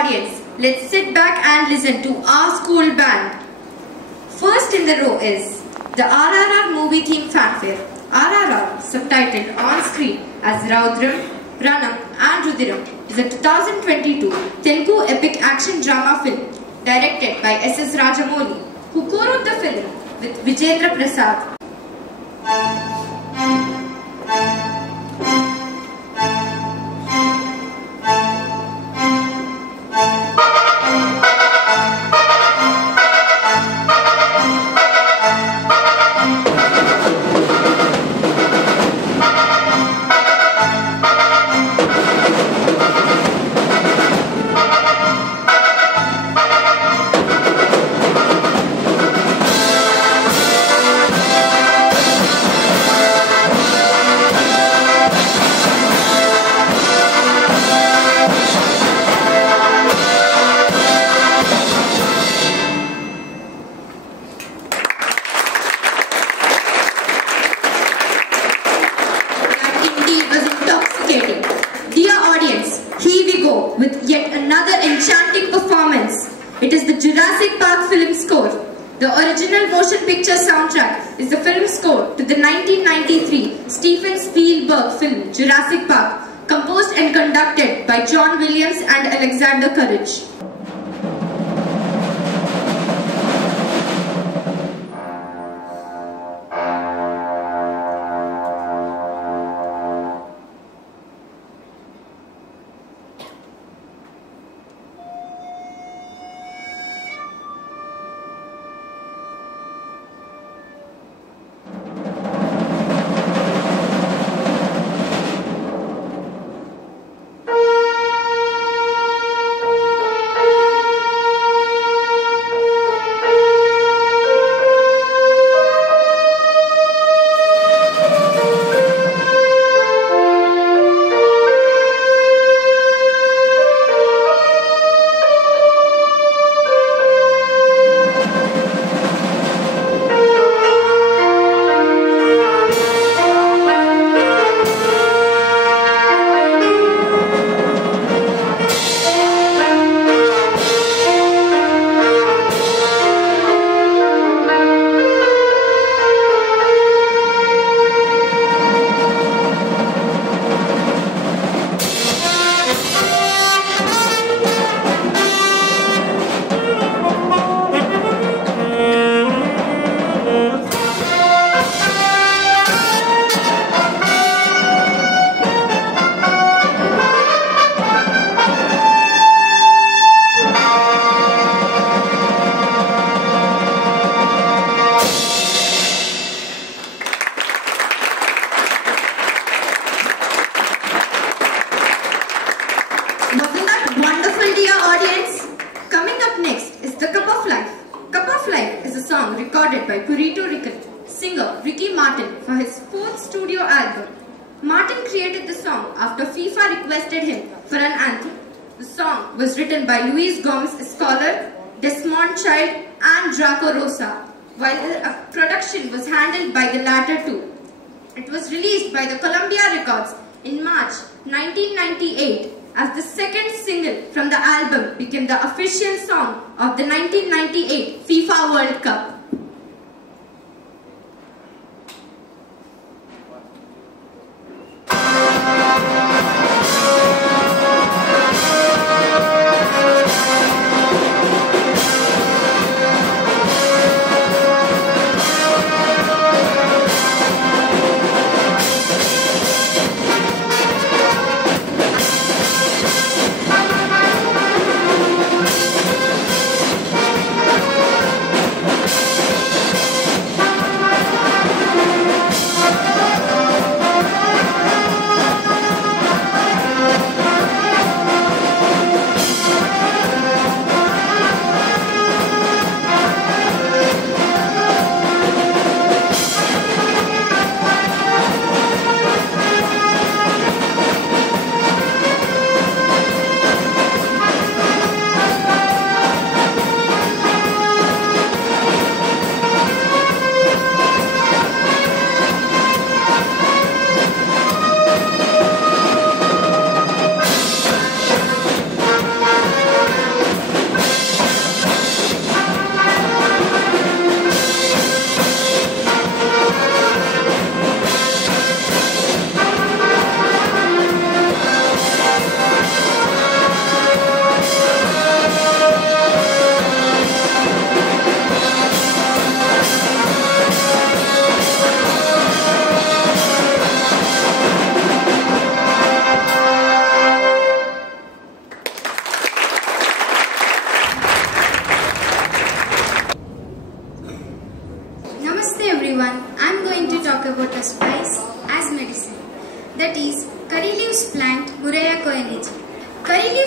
audience, let's sit back and listen to our school band. First in the row is the RRR movie theme fanfare. RRR, subtitled on screen as Raudram, Ranam and Rudiram, is a 2022 Telugu epic action drama film directed by S Rajamouli, who co-wrote the film with Vijendra Prasad. With yet another enchanting performance. It is the Jurassic Park film score. The original motion picture soundtrack is the film score to the 1993 Steven Spielberg film Jurassic Park, composed and conducted by John Williams and Alexander Courage. While the production was handled by the latter two. It was released by the Columbia Records in March 1998 as the second single from the album became the official song of the 1998 FIFA World Cup.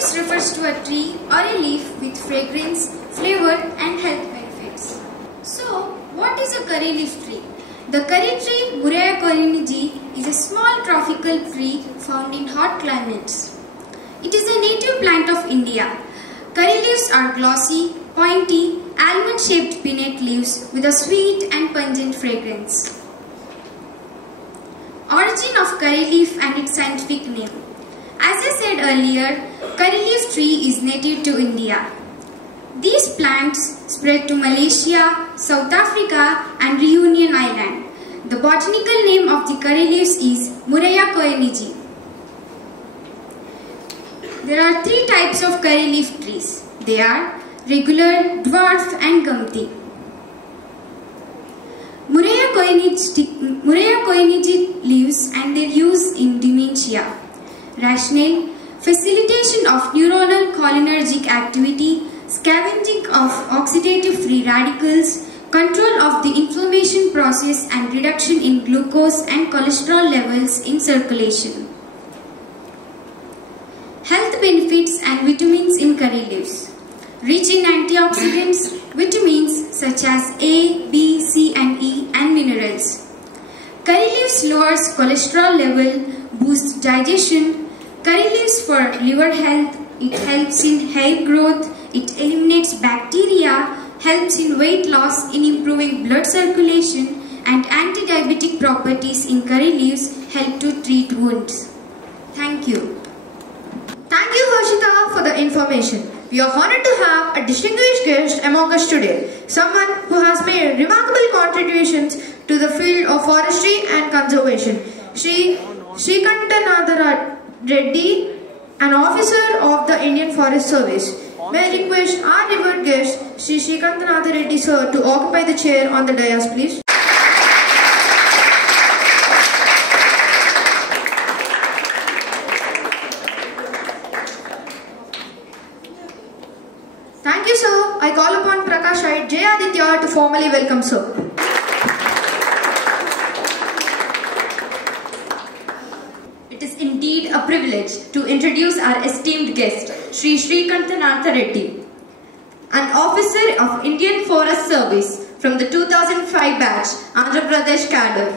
leaves refers to a tree or a leaf with fragrance, flavor and health benefits. So, what is a curry leaf tree? The curry tree Murraya koiniji is a small tropical tree found in hot climates. It is a native plant of India. Curry leaves are glossy, pointy, almond-shaped pinnate leaves with a sweet and pungent fragrance. Origin of curry leaf and its scientific name. As I said earlier, curry leaf tree is native to India. These plants spread to Malaysia, South Africa and Reunion Island. The botanical name of the curry leaves is Murraya koiniji. There are three types of curry leaf trees. They are regular, dwarf and gumti. Murraya koiniji leaves and their use in dementia. Rationale: facilitation of neuronal cholinergic activity, scavenging of oxidative free radicals, control of the inflammation process and reduction in glucose and cholesterol levels in circulation. Health benefits and vitamins in curry leaves. Rich in antioxidants, vitamins such as A, B, C and E and minerals. Curry leaves lowers cholesterol level, boosts digestion. Curry leaves for liver health. It helps in hair growth. It eliminates bacteria, helps in weight loss, in improving blood circulation, and anti-diabetic properties in curry leaves help to treat wounds. Thank you. Thank you, Harshita, for the information. We are honored to have a distinguished guest among us today, someone who has made remarkable contributions to the field of forestry and conservation. Sri Srikantanatha Reddy, an officer of the Indian Forest Service. May I request our revered guest, Sri Srikantanatha Reddy sir, to occupy the chair on the dais, please. Thank you, sir. I call upon Prakash Vidyaniketan to formally welcome sir. It is indeed a privilege to introduce our esteemed guest, Sri Srikantanatha Reddy, an officer of Indian Forest Service from the 2005 batch, Andhra Pradesh cadre.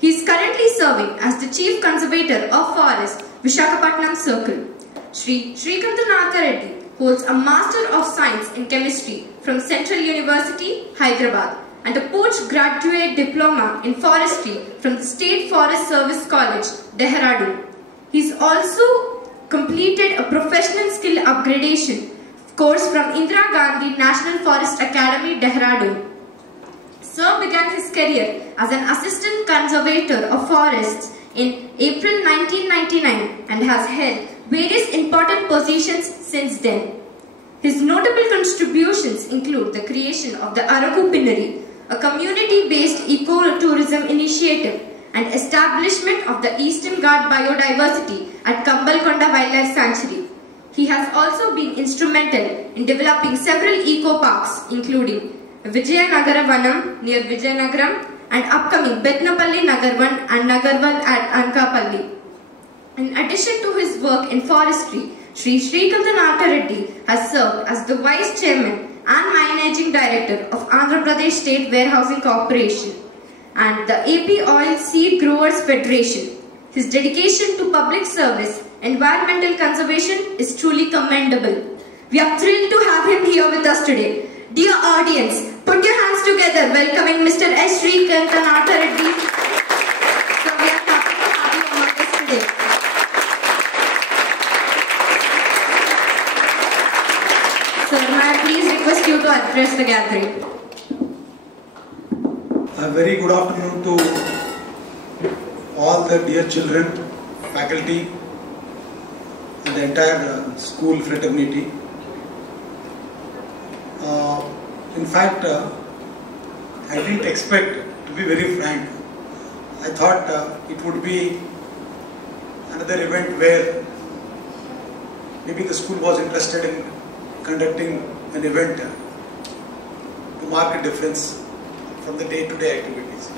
He is currently serving as the Chief Conservator of Forests, Visakhapatnam Circle. Sri Srikantanatha Reddy holds a Master of Science in Chemistry from Central University, Hyderabad, and a postgraduate diploma in forestry from the State Forest Service College, Dehradun. He has also completed a professional skill upgradation course from Indira Gandhi National Forest Academy, Dehradun. Sir began his career as an Assistant Conservator of Forests in April 1999 and has held various important positions since then. His notable contributions include the creation of the Araku Pinnari, a community-based eco-tourism initiative, and establishment of the Eastern Guard Biodiversity at Kambalkonda Wildlife Sanctuary. He has also been instrumental in developing several eco-parks, including Vijayanagara Vanam near Vijayanagaram and upcoming Betnapalli Nagarvan and Nagarval at Ankapalli. In addition to his work in forestry, Sri Srikantanatha Reddy has served as the Vice Chairman and Managing Director of Andhra Pradesh State Warehousing Corporation and the AP Oil Seed Growers Federation. His dedication to public service, environmental conservation is truly commendable. We are thrilled to have him here with us today. Dear audience, put your hands together welcoming Mr. S Srikantanatha Reddy. So we are happy to have you among us today. Sir, may I please request you to address the gathering. A very good afternoon to all the dear children, faculty and the entire school fraternity. In fact, I didn't expect, to be very frank. I thought it would be another event where maybe the school was interested in conducting an event to mark a difference from the day-to-day activities.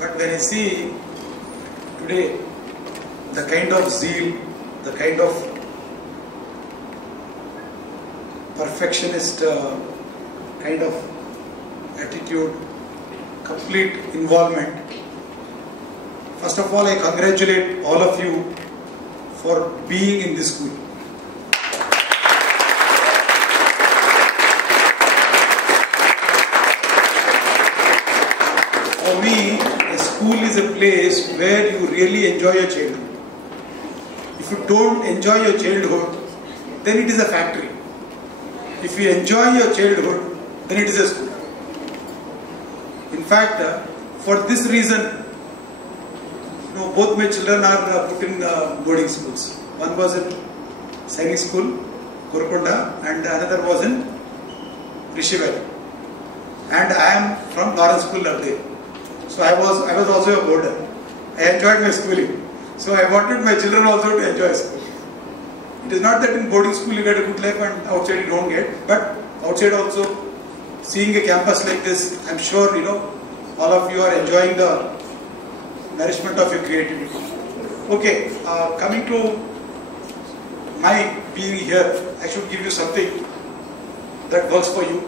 But when I see today the kind of zeal, the kind of perfectionist kind of attitude, complete involvement. First of all, I congratulate all of you for being in this school. For me, a school is a place where you really enjoy your childhood. If you don't enjoy your childhood, then it is a factory. If you enjoy your childhood, then it is a school. In fact, for this reason, both my children are put in boarding schools. One was in Sainik School, Kurukunda, and another was in Rishi Valley. And I am from Lawrence School Ladde. So I was also a boarder. I enjoyed my schooling. So I wanted my children also to enjoy school. It is not that in boarding school you get a good life and outside you don't get, but outside also, seeing a campus like this, I am sure all of you are enjoying the nourishment of your creativity. Okay, coming to my being here, I should give you something that works for you,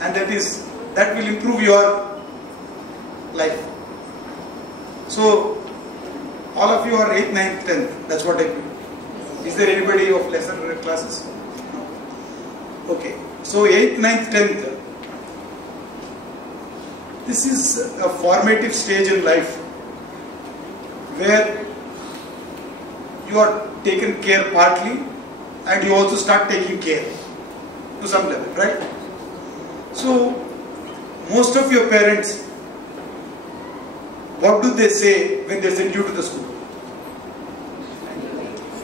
and that will improve your life. So, all of you are 8th, 9th, 10th, that's what I do. Is there anybody of lesser classes? No. Okay, so 8th, 9th, 10th, this is a formative stage in life where you are taken care partly and you also start taking care to some level, right? So, most of your parents, what do they say when they send you to the school?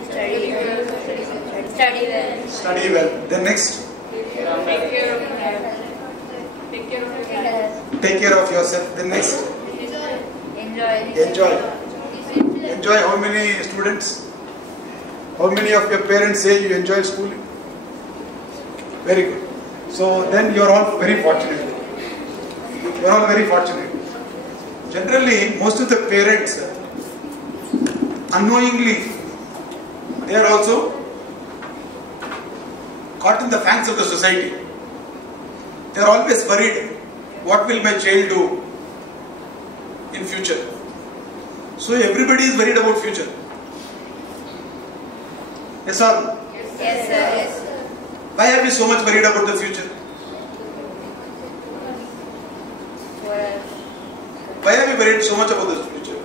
Study well. Study well. Study well. Then next? Take care of your health. Take care of your health. Take care of yourself. Then next? Enjoy. Enjoy. Enjoy how many students? How many of your parents say you enjoy schooling? Very good. So then you are all very fortunate. You are all very fortunate. Generally, most of the parents, unknowingly, they are also caught in the fangs of the society. They are always worried, what will my child do in future? So everybody is worried about future. Yes or no? Yes, sir. Yes, sir. Why are we so much worried about the future? Well, Why are we worried so much about the future?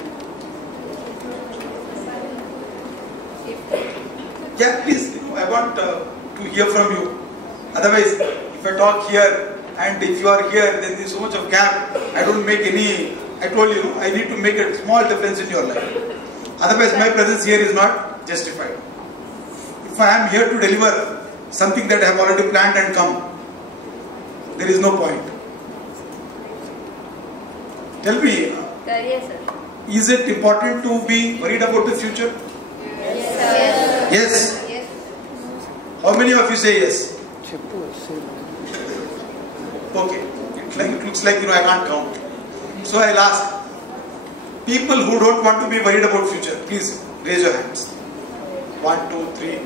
Yeah, please, I want to hear from you. Otherwise, if I talk here and if you are here, then there is so much of gap. I don't make any, I told you, I need to make a small difference in your life. Otherwise, my presence here is not justified. If I am here to deliver something that I have already planned and come, there is no point. Tell me, yes, sir. is it important to be worried about the future? Yes, sir. Yes. Yes. How many of you say yes? Okay. It looks like I can't count. So I'll ask. People who don't want to be worried about future, please raise your hands. 1, 2, 3,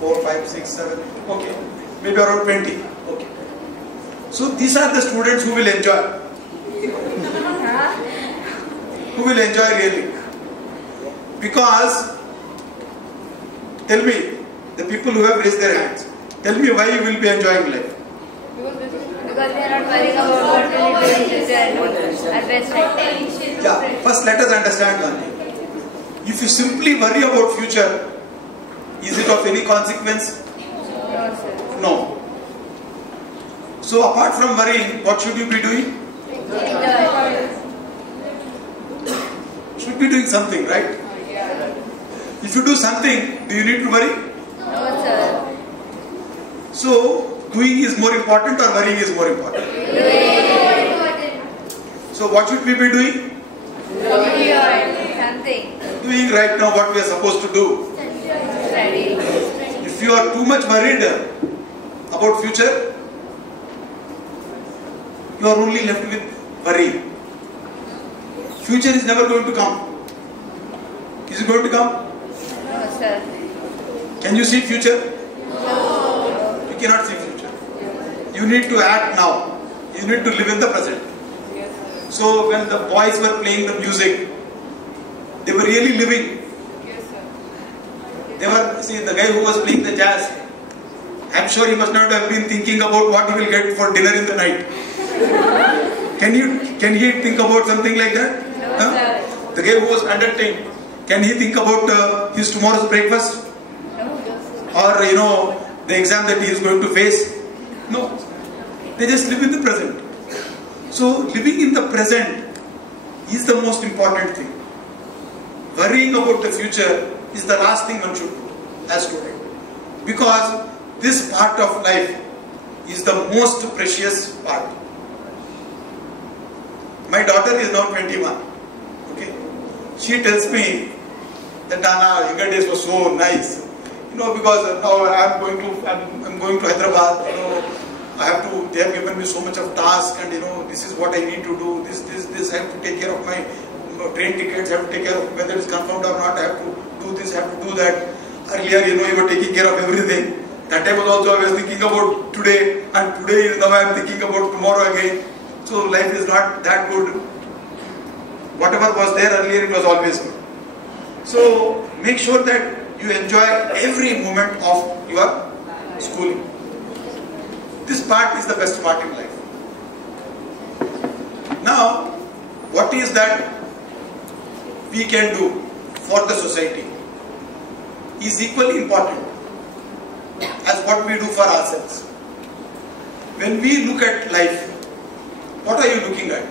4, 5, 6, 7. Okay. Maybe around 20. Okay. So these are the students who will enjoy. Who will enjoy really? Because, tell me, the people who have raised their hands, tell me why you will be enjoying life. Because we are not worrying about what will be in future and our best right. Yeah, first let us understand one thing. If you simply worry about future, is it of any consequence? No, sir. No. So apart from worrying, what should you be doing? Enjoy. Should be doing something, right? If you do something, do you need to worry? No, sir. So, doing is more important or worrying is more important? So what should we be doing? Something. Doing right now what we are supposed to do. Study. If you are too much worried about future, you are only left with worry. Future is never going to come. Is it going to come? No, sir. Can you see future? No. cannot see future. You need to act now. You need to live in the present. So when the boys were playing the music, they were really living. They were, see, the guy who was playing the jazz, I'm sure he must not have been thinking about what he will get for dinner in the night. Can he think about something like that? No, the guy who was entertained, can he think about his tomorrow's breakfast? Or the exam that he is going to face? No. They just live in the present. So living in the present is the most important thing. Worrying about the future is the last thing one should do as student. Because this part of life is the most precious part. My daughter is now 21. Okay, she tells me that Nana, younger days were so nice. Because now I'm going to Hyderabad. They have given me so much of task, and this is what I need to do. This I have to take care of my train tickets. I have to take care of whether it's confirmed or not. I have to do this. I have to do that. Earlier, you were taking care of everything. That time was also I was thinking about today, and today now I am thinking about tomorrow again. So life is not that good. Whatever was there earlier, it was always good. So make sure that you enjoy every moment of your schooling. This part is the best part in life. Now, what is that we can do for the society is equally important as what we do for ourselves. When we look at life, what are you looking at?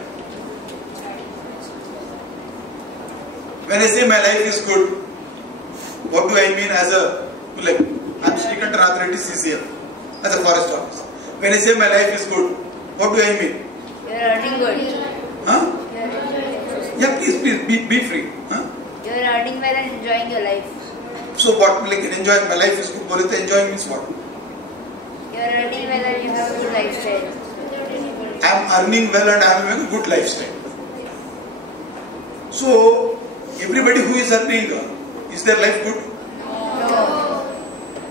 When I say my life is good, what do I mean as I'm S Srikantanatha Reddy CCF, as a forest officer. When I say my life is good, what do I mean? You're earning good. Huh? Yeah, please, be free. Huh? You're earning well and enjoying your life. So what, enjoying my life is good, but enjoying means what? You're earning well and you have a good lifestyle. I'm earning well and I'm having a good lifestyle. So, everybody who is earning, is their life good? No.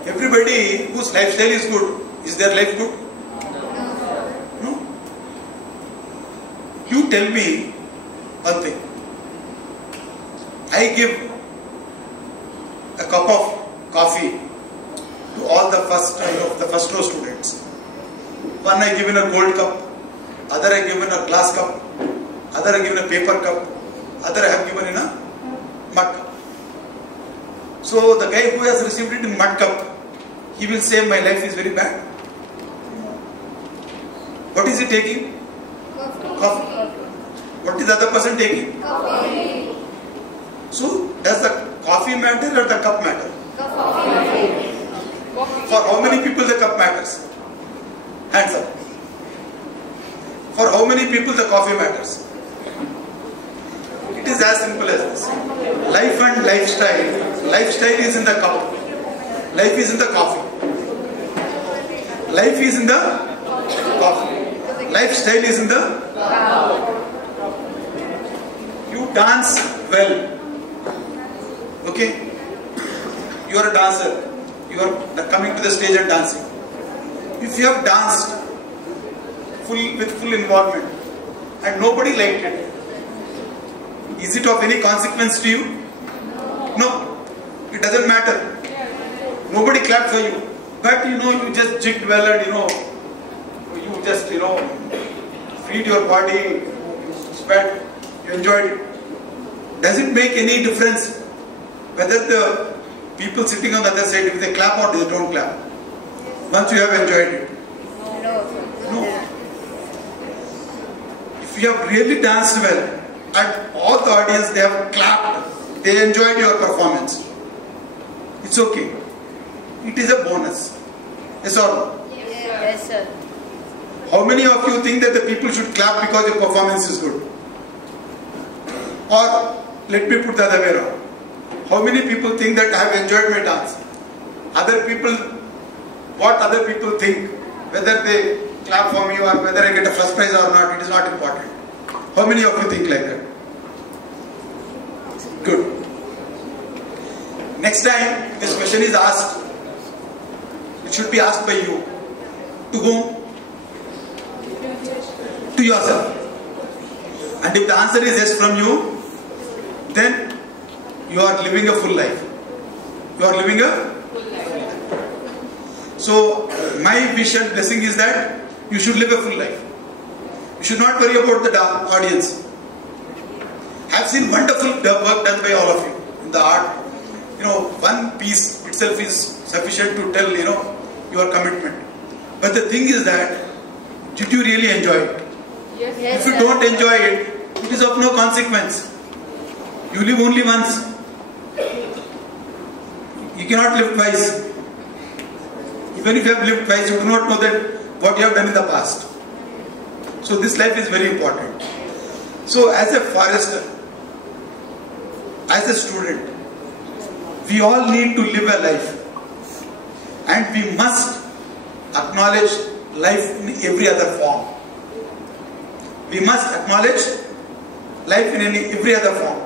Everybody whose lifestyle is good, is their life good? No. You tell me one thing. I give a cup of coffee to all the first row students. One I give in a gold cup, other I give in a glass cup, other I give in a paper cup, other I have given in a mud cup. So the guy who has received it in mud cup, he will say my life is very bad. What is he taking? Coffee. What is the other person taking? Coffee. So does the coffee matter or the cup matter? Coffee. For how many people the cup matters? Hands up. For how many people the coffee matters? It is as simple as this. Life and lifestyle. Lifestyle is in the cup. Life is in the coffee. Life is in the coffee. Lifestyle is in the You dance well. Okay? You are a dancer. You are coming to the stage and dancing. If you have danced with full involvement and nobody liked it, is it of any consequence to you? No. It doesn't matter. Nobody clapped for you. But you just jigged well and you just feed your body, you sweat, you enjoyed it. Does it make any difference whether the people sitting on the other side, if they clap or they don't clap? Once you have enjoyed it. No. If you have really danced well and all the audience, they have clapped, they enjoyed your performance, it's okay. It is a bonus. Yes or no? Yes, sir. How many of you think that the people should clap because your performance is good? Or let me put the other way around. How many people think that I have enjoyed my dance? What other people think, whether they clap for me or whether I get a first prize or not, it is not important. How many of you think like that? Good. Next time this question is asked, it should be asked by you. To whom? To yourself. And if the answer is yes from you, then you are living a full life. You are living a full life. So my wish and blessing is that you should live a full life. You should not worry about the audience. I have seen wonderful work done by all of you in the art. One piece itself is sufficient to tell, your commitment. But the thing is that, did you really enjoy it? Yes. If you don't enjoy it, it is of no consequence. You live only once. You cannot live twice. Even if you have lived twice, you do not know that what you have done in the past. So this life is very important. So as a forester, as a student, we all need to live a life. And we must acknowledge life in every other form. We must acknowledge life in every other form.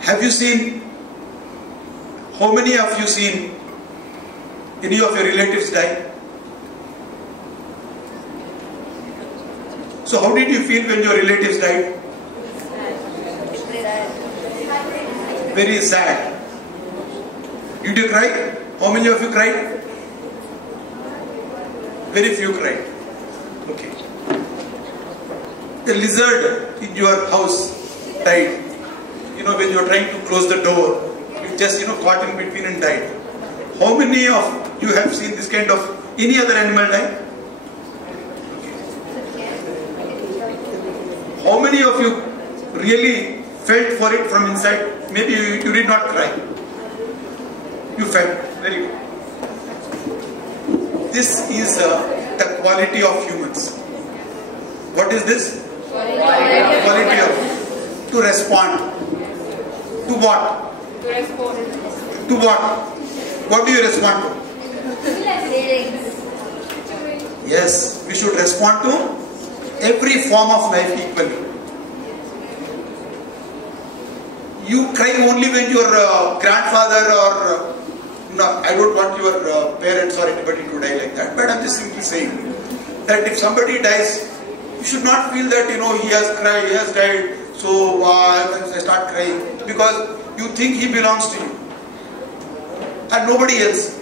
Have you seen, how many of you seen any of your relatives die? So how did you feel when your relatives died? Very sad. Did you cry? How many of you cried? Very few cried. Okay. The lizard in your house died. When you are trying to close the door, it just caught in between and died. How many of you have seen this kind of any other animal die? How many of you really felt for it from inside? Maybe you did not cry. You felt. Very good. This is the quality of humans. What is this? Quality of to respond. To what? To respond. To what? What do you respond to? Yes, we should respond to every form of life equally. You cry only when your grandfather or no, I don't want your parents or anybody to die like that, but I'm just simply saying that if somebody dies, you should not feel that he has cried, he has died, so I start crying, because you think he belongs to you and nobody else.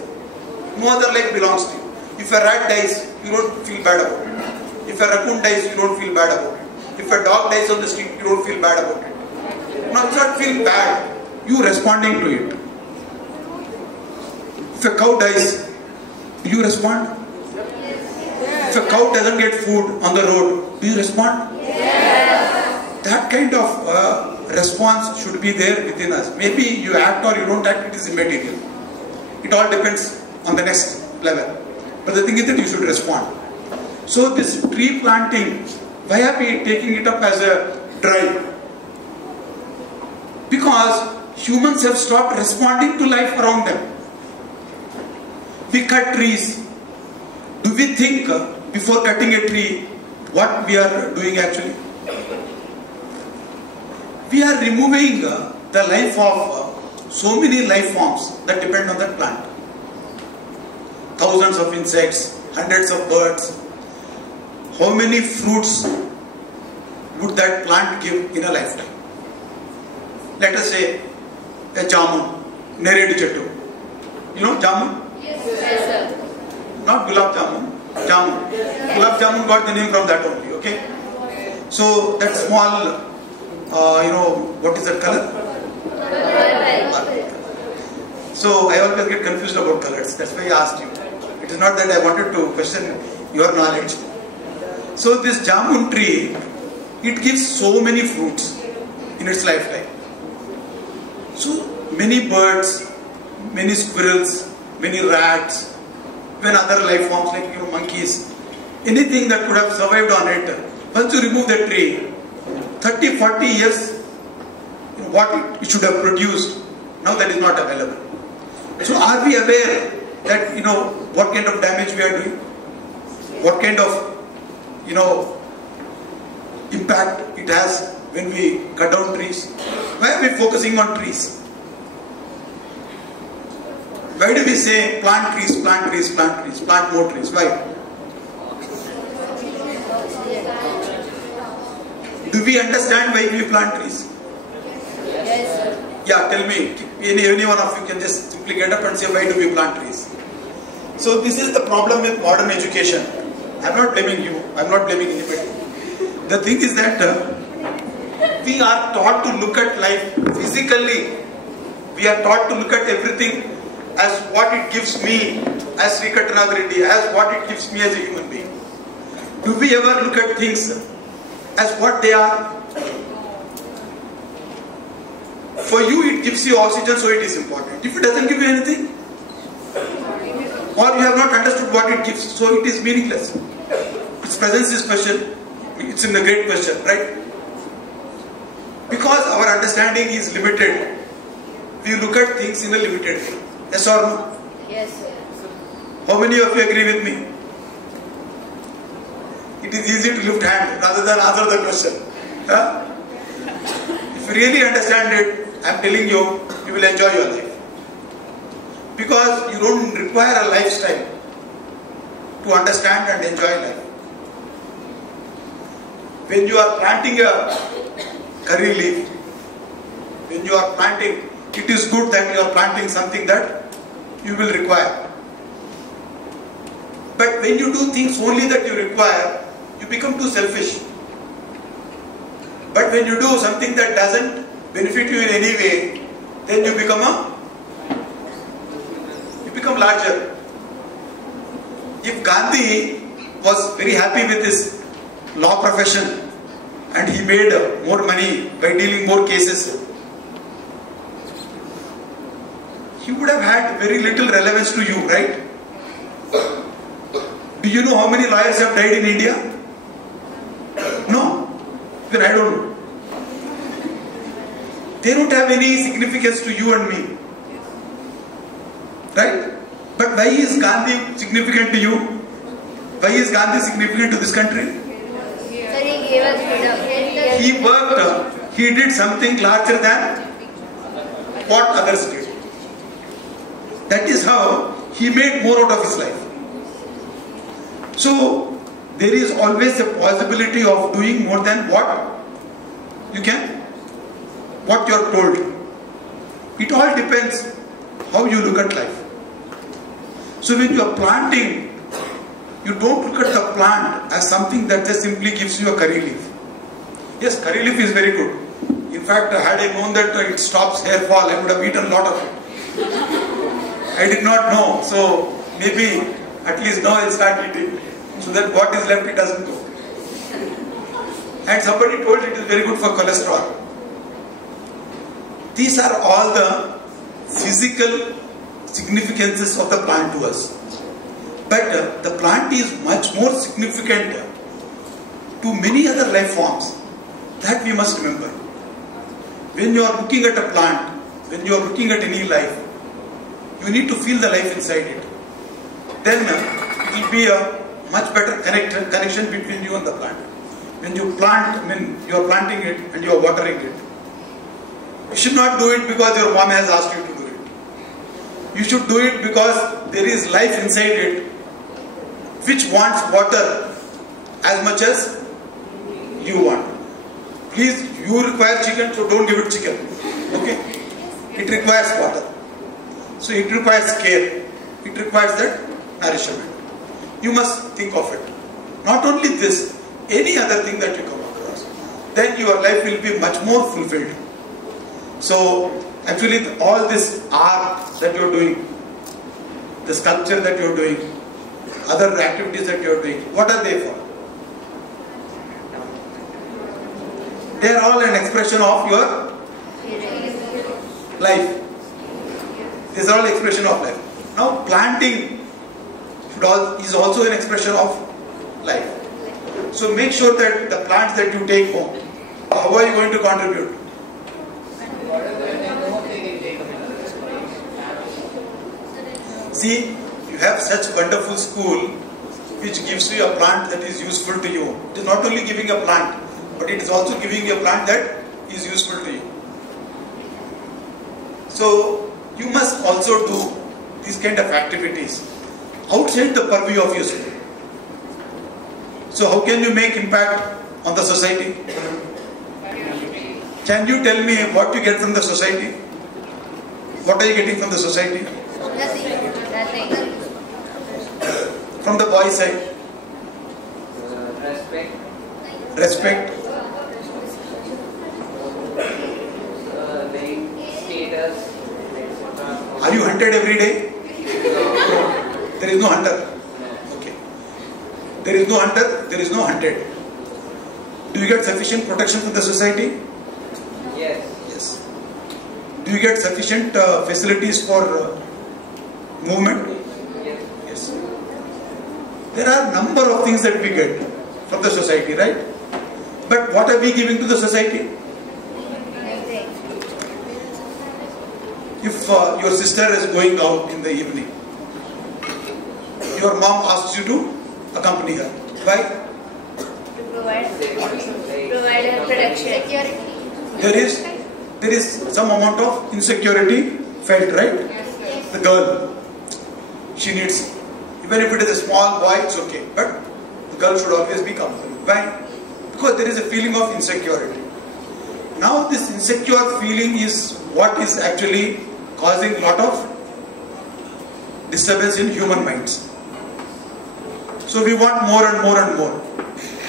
No other life belongs to you. If a rat dies, you don't feel bad about it. If a raccoon dies, you don't feel bad about it. If a dog dies on the street, you don't feel bad about it. No, it's not feel bad. You responding to it. If a cow dies, do you respond? If a cow doesn't get food on the road, do you respond? Yes. That kind of response should be there within us. Maybe you act or you don't act, it is immaterial. It all depends on the next level. But the thing is that you should respond. So this tree planting, why are we taking it up as a drive? Because humans have stopped responding to life around them. We cut trees. Do we think before cutting a tree what we are doing actually? We are removing the life of so many life forms that depend on that plant. Thousands of insects, hundreds of birds. How many fruits would that plant give in a lifetime? Let us say a jamun, neredu chettu. You know jamun? Yes, sir. Not gulab jamun, jamun. Gulab jamun got the name from that only, okay? So that small, what is that color? So I always get confused about colors. That's why I asked you. It is not that I wanted to question your knowledge. So this jamun tree, it gives so many fruits in its lifetime. So many birds, many squirrels, many rats, when other life forms like monkeys, anything that could have survived on it, once you remove the tree, 30, 40 years, what it should have produced, now that is not available. So are we aware that, what kind of damage we are doing? What kind of, impact it has when we cut down trees? Why are we focusing on trees? Why do we say plant trees, plant trees, plant trees, plant more trees? Why? Do we understand why we plant trees? Yes, sir. Yeah, tell me. Any one of you can just simply get up and say, why do we plant trees? So this is the problem with modern education. I'm not blaming you. I'm not blaming anybody. The thing is that we are taught to look at life physically. We are taught to look at everything as what it gives me as Sri Prakash Reddy, as what it gives me as a human being. Do we ever look at things as what they are? For you it gives you oxygen, so it is important. If it doesn't give you anything, or you have not understood what it gives, so it is meaningless. Its presence is question. It's in the great question, right? Because our understanding is limited, we look at things in a limited way. Yes or no? Yes, sir. How many of you agree with me? It is easy to lift hand rather than answer the question. Huh? If you really understand it, I am telling you, you will enjoy your life. Because you don't require a lifestyle to understand and enjoy life. When you are planting a curry leaf, when you are planting, it is good that you are planting something that you will require. But when you do things only that you require, you become too selfish. But when you do something that doesn't benefit you in any way, then you become larger. If Gandhi was very happy with his law profession and he made more money by dealing more cases, he would have had very little relevance to you, right? Do you know how many lawyers have died in India? No? Then I don't know. They don't have any significance to you and me. Right? But why is Gandhi significant to you? Why is Gandhi significant to this country? Sir, he gave us freedom. He worked, he did something larger than what others did. That is how he made more out of his life. So, there is always a possibility of doing more than what you are told. It all depends how you look at life. So when you are planting, you don't look at the plant as something that just simply gives you a curry leaf. Yes, curry leaf is very good. In fact, had I known that it stops hair fall, I would have eaten a lot of it. I did not know, so maybe at least now I'll start eating, so that what is left, it doesn't go. And somebody told it is very good for cholesterol. These are all the physical significances of the plant to us. But the plant is much more significant to many other life forms. That we must remember. When you are looking at a plant, when you are looking at any life, you need to feel the life inside it. Then it will be a much better connection between you and the plant. When you plant, you are planting it and you are watering it. You should not do it because your mom has asked you to do it. You should do it because there is life inside it which wants water as much as you want. Please, you require chicken, so don't give it chicken. Okay? It requires water. So it requires care. It requires that nourishment. You must think of it. Not only this, any other thing that you come across. Then your life will be much more fulfilled. So, actually all this art that you are doing, the sculpture that you are doing, other activities that you are doing, what are they for? They are all an expression of your life. These are all expression of life. Now planting is also an expression of life. So make sure that the plants that you take home, how are you going to contribute? See, you have such wonderful school which gives you a plant that is useful to you. It is not only giving a plant, but it is also giving you a plant that is useful to you. So you must also do these kind of activities outside the purview of your school. So how can you make impact on the society? Can you tell me what you get from the society? What are you getting from the society? Nothing. From the boys' side? Respect. Status. Are you hunted every day? There is no hunter. Okay. There is no hunter, there is no hunted. Do you get sufficient protection from the society? Yes. Yes. Do you get sufficient facilities for movement? Yes. Yes. There are number of things that we get from the society, right? But what are we giving to the society? Nothing. If your sister is going out in the evening, your mom asks you to accompany her. Why? To provide her protection. There is some amount of insecurity felt, right? The girl, she needs, even if it is a small boy, it's okay. But the girl should always be accompanied. Why? Because there is a feeling of insecurity. Now this insecure feeling is what is actually causing a lot of disturbance in human minds. So we want more and more and more.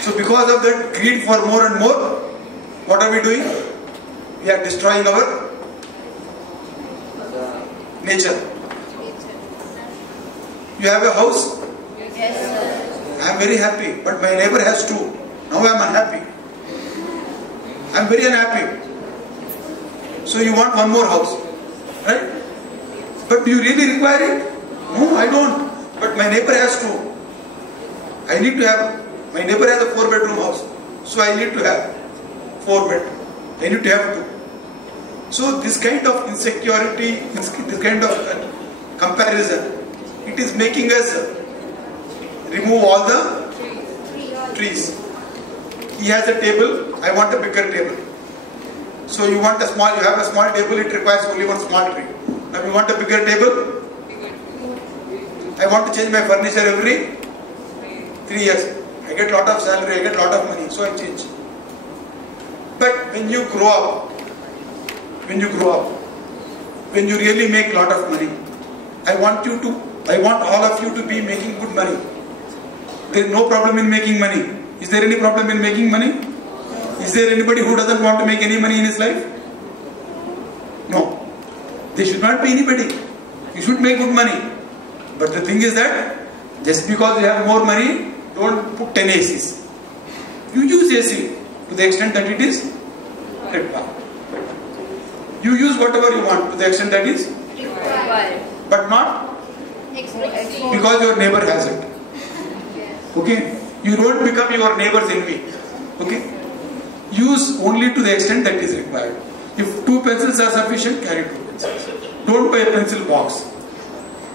So because of that greed for more and more, what are we doing? We are destroying our nature. You have a house? Yes, sir. I am very happy, but my neighbor has two. Now I am unhappy. I am very unhappy. So you want one more house, right? But do you really require it? No, I don't. But my neighbor has two. I need to have, my neighbor has a 4-bedroom house. So I need to have 4 bedroom. I need to have 2. So this kind of insecurity, this kind of comparison, it is making us remove all the trees. He has a table, I want a bigger table. So you want a small, you have a small table, it requires only one small tree. Now you want a bigger table, I want to change my furniture every 3 years. I get lot of salary, I get lot of money, so I change. But when you grow up, when you really make lot of money, I want all of you to be making good money. There is no problem in making money. Is there any problem in making money? Is there anybody who doesn't want to make any money in his life? No. There should not be anybody. You should make good money. But the thing is that just because you have more money, don't put 10 ACs. You use AC to the extent that it is required. You use whatever you want to the extent that is Required. but not because your neighbor has it. Okay? You don't become your neighbor's envy. Okay? Use only to the extent that is required. If 2 pencils are sufficient, carry 2 pencils. Don't buy a pencil box.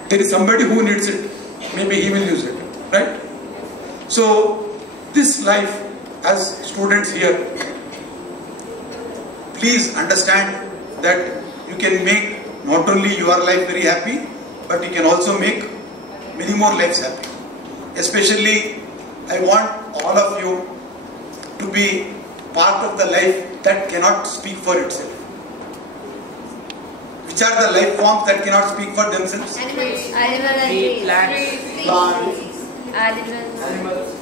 There is somebody who needs it. Maybe he will use it. Right? So, this life, as students here, please understand that you can make not only your life very happy, but you can also make many more lives happy. Especially, I want all of you to be part of the life that cannot speak for itself. Which are the life forms that cannot speak for themselves? Animals and trees. Plants. Animals.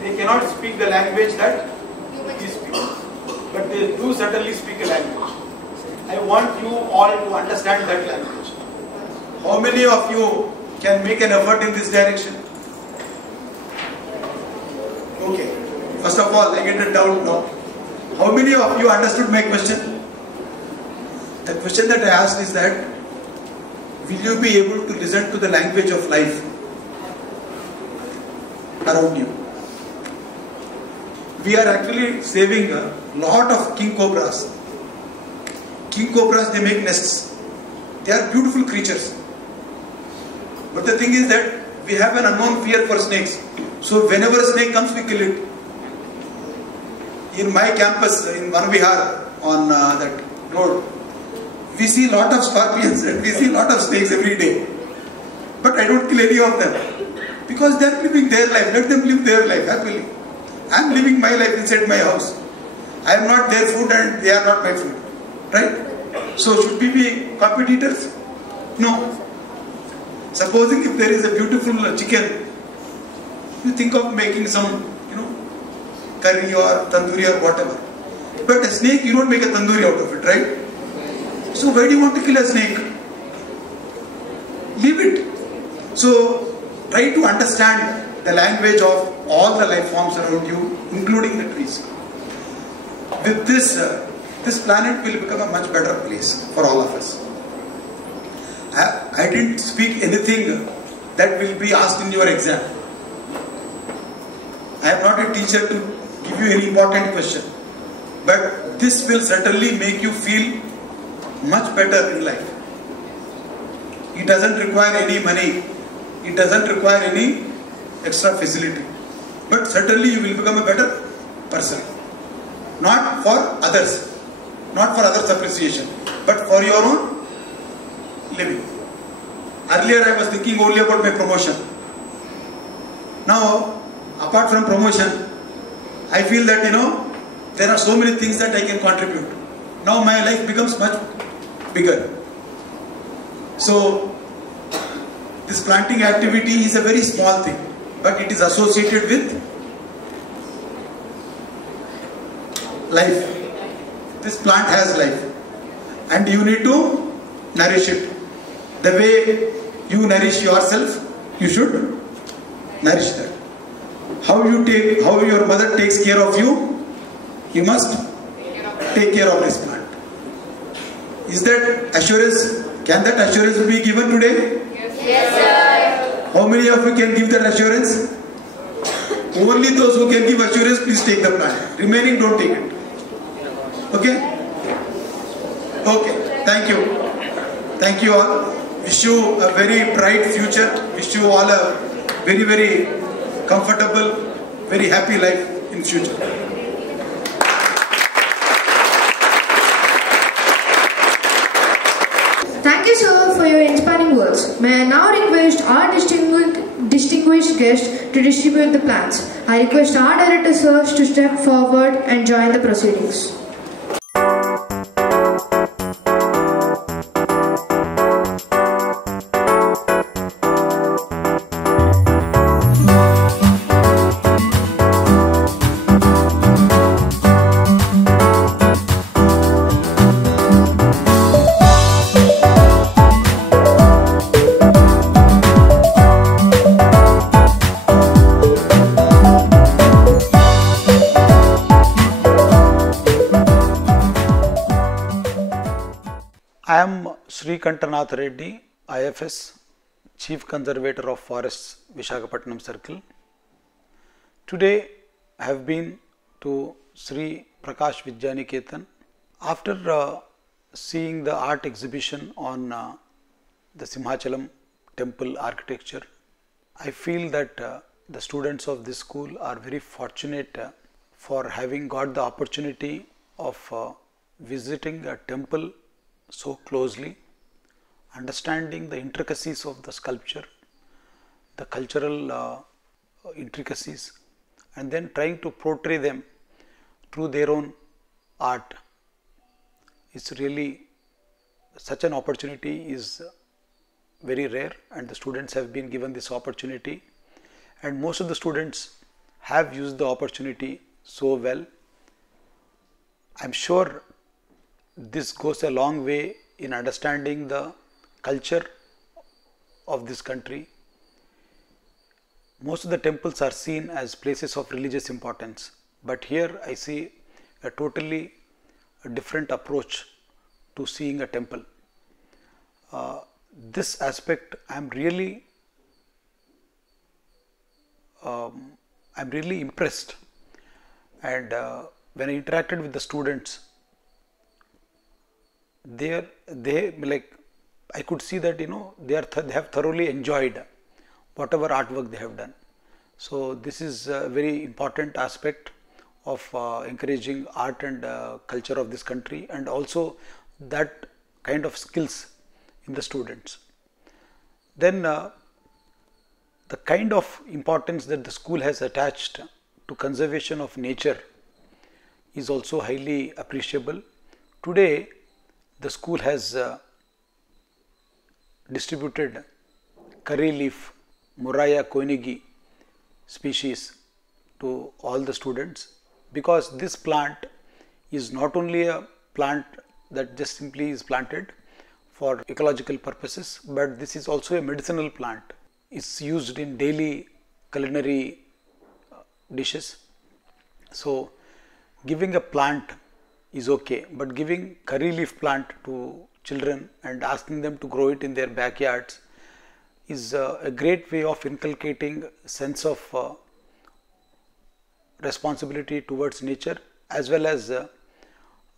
They cannot speak the language that we speak. But they do certainly speak a language. I want you all to understand that language. How many of you can make an effort in this direction? Okay. First of all, I get a doubt now. How many of you understood my question? The question that I asked is that, will you be able to listen to the language of life around you? We are actually saving a lot of king cobras. King cobras, they make nests. They are beautiful creatures. But the thing is that we have an unknown fear for snakes. So whenever a snake comes, we kill it. In my campus in Vanvihar on that road, We see a lot of scorpions and we see a lot of snakes every day. But I don't kill any of them. Because they are living their life. Let them live their life happily. I am living my life inside my house. I am not their food and they are not my food. Right? So should we be competitors? No. Supposing if there is a beautiful chicken, you think of making some, curry or tandoori or whatever. But a snake, you don't make a tandoori out of it, right? So why do you want to kill a snake? Leave it. So try to understand the language of all the life forms around you, including the trees. With this, this planet will become a much better place for all of us. I didn't speak anything that will be asked in your exam. I am not a teacher to give you any important question. But this will certainly make you feel much better in life. It doesn't require any money. It doesn't require any extra facility. But certainly you will become a better person. Not for others. Not for others' appreciation. But for your own living. Earlier I was thinking only about my promotion. Now, apart from promotion, I feel that, there are so many things that I can contribute. Now my life becomes much bigger. So, this planting activity is a very small thing, but it is associated with life. This plant has life. And you need to nourish it. The way you nourish yourself, you should nourish that. How your mother takes care of you, you must take care of this plant. Is that assurance? Can that assurance be given today? Yes, sir. How many of you can give that assurance? Only those who can give assurance, please take the plant. Remaining, don't take it. Okay? Okay. Thank you. Thank you all. Wish you a very bright future. Wish you all a very, very comfortable, very happy life in future. Thank you, sir, for your inspiring words. May I now request our distinguished guest to distribute the plants. I request our director, sir, to step forward and join the proceedings. I am Sri Prakash Reddy, IFS, Chief Conservator of Forests, Visakhapatnam Circle. Today I have been to Sri Prakash Vidyaniketan. After seeing the art exhibition on the Simhachalam temple architecture, I feel that the students of this school are very fortunate for having got the opportunity of visiting a temple so closely, understanding the intricacies of the sculpture, the cultural intricacies, and then trying to portray them through their own art. It's really, such an opportunity is very rare, and the students have been given this opportunity, and most of the students have used the opportunity so well. I'm sure this goes a long way in understanding the culture of this country. Most of the temples are seen as places of religious importance, but here I see a totally different approach to seeing a temple. This aspect I'm really impressed, and when I interacted with the students, I could see that they have thoroughly enjoyed whatever artwork they have done. So this is a very important aspect of encouraging art and culture of this country, and also that kind of skills in the students. Then the kind of importance that the school has attached to conservation of nature is also highly appreciable. Today, the school has distributed curry leaf Murraya koinigi species to all the students, because this plant is not only a plant that just simply is planted for ecological purposes, but this is also a medicinal plant. It's used in daily culinary dishes. So giving a plant is okay, but giving curry leaf plant to children and asking them to grow it in their backyards is a great way of inculcating a sense of responsibility towards nature, as well as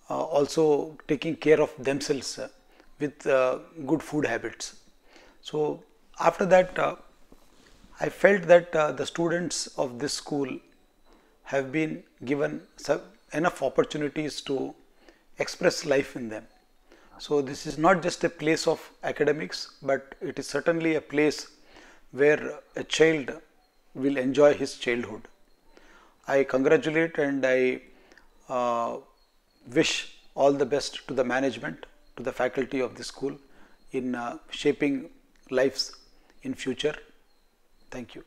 also taking care of themselves with good food habits. So after that, I felt that the students of this school have been given enough opportunities to express life in them. So this is not just a place of academics, but it is certainly a place where a child will enjoy his childhood. I congratulate and I wish all the best to the management, to the faculty of the school in shaping lives in future. Thank you.